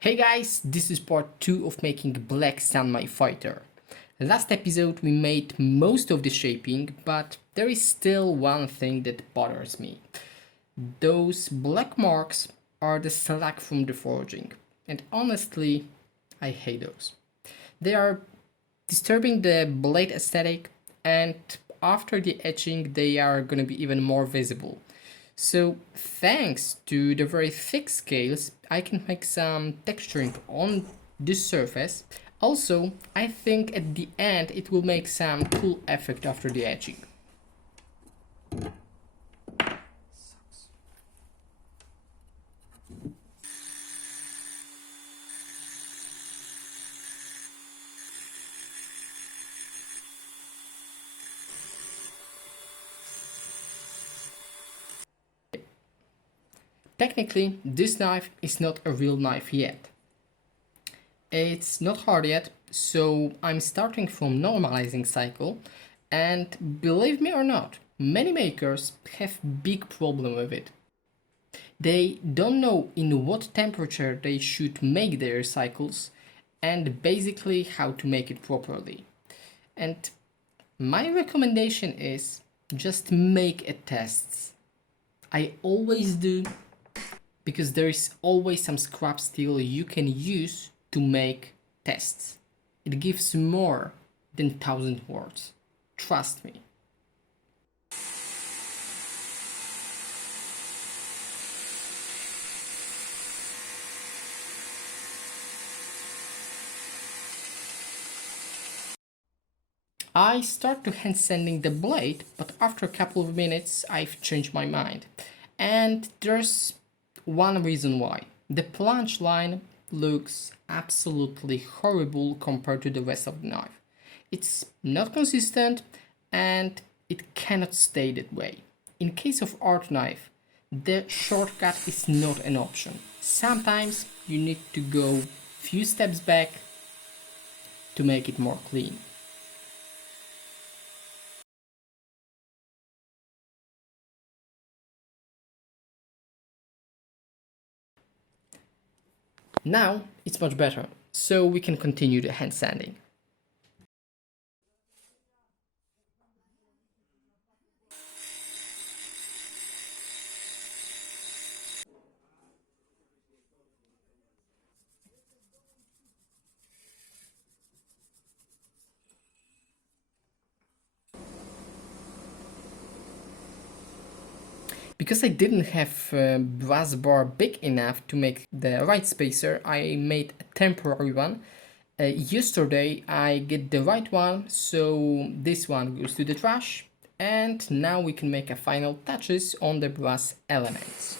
Hey guys, this is part 2 of making black San Mai Fighter. Last episode we made most of the shaping, but there is still one thing that bothers me. Those black marks are the slack from the forging, and honestly, I hate those. They are disturbing the blade aesthetic, and after the etching they are gonna be even more visible. So thanks to the very thick scales, I can make some texturing on this surface. Also, I think at the end it will make some cool effect after the etching. Technically, this knife is not a real knife yet. It's not hard yet, so I'm starting from normalizing cycle, and believe me or not, many makers have big problem with it. They don't know in what temperature they should make their cycles and basically how to make it properly. And my recommendation is just make a tests. I always do because there is always some scrap steel you can use to make tests. It gives more than 1000 words. Trust me. I start to hand sanding the blade, but after a couple of minutes I've changed my mind. And there's one reason why. The plunge line looks absolutely horrible compared to the rest of the knife. It's not consistent and it cannot stay that way. In case of art knife, the shortcut is not an option. Sometimes you need to go few steps back to make it more clean. Now it's much better, so we can continue the hand sanding. Because I didn't have a brass bar big enough to make the right spacer, I made a temporary one. Yesterday I get the right one, so this one goes to the trash, and now we can make a final touches on the brass elements.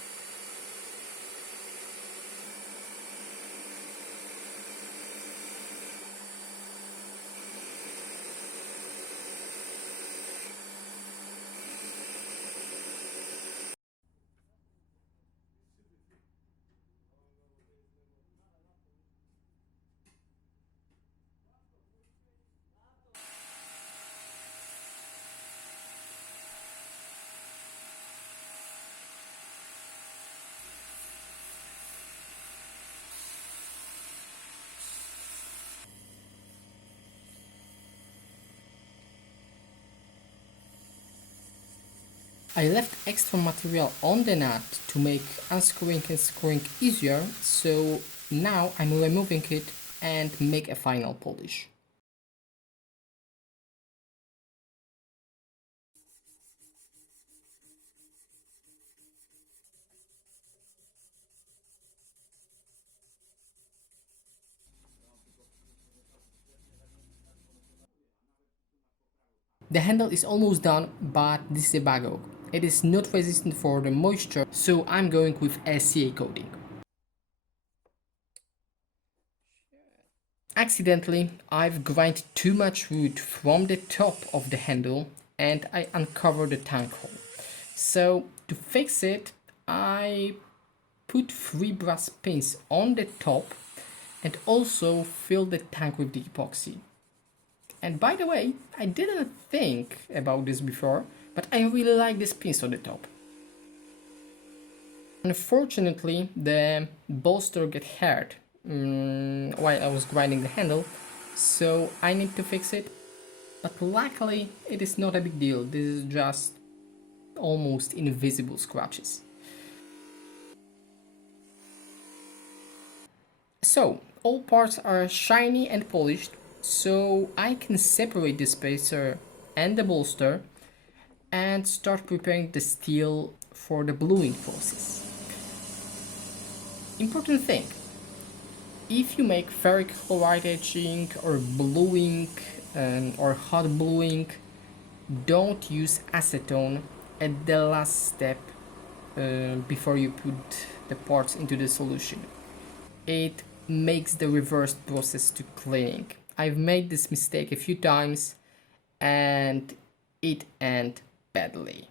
I left extra material on the nut to make unscrewing and screwing easier, so now I'm removing it and make a final polish. The handle is almost done, but this is a bag oak. It is not resistant for the moisture, so I'm going with a CA coating. Accidentally, I've grind too much wood from the top of the handle and I uncovered the tank hole. So to fix it, I put 3 brass pins on the top and also fill the tank with the epoxy. And by the way, I didn't think about this before, but I really like these pins on the top. Unfortunately, the bolster get hurt while I was grinding the handle, so I need to fix it. But luckily, it is not a big deal. This is just almost invisible scratches. So, all parts are shiny and polished, so I can separate the spacer and the bolster and start preparing the steel for the bluing process. Important thing, if you make ferric chloride etching or bluing or hot bluing, don't use acetone at the last step before you put the parts into the solution. It makes the reverse process to cleaning. I've made this mistake a few times and it ended badly.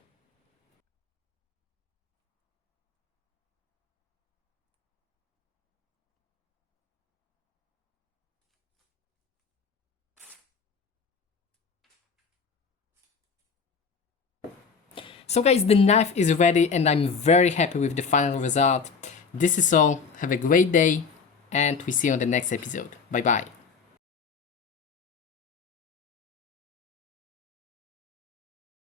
So guys, the knife is ready and I'm very happy with the final result. This is all. Have a great day and we see you on the next episode. Bye bye.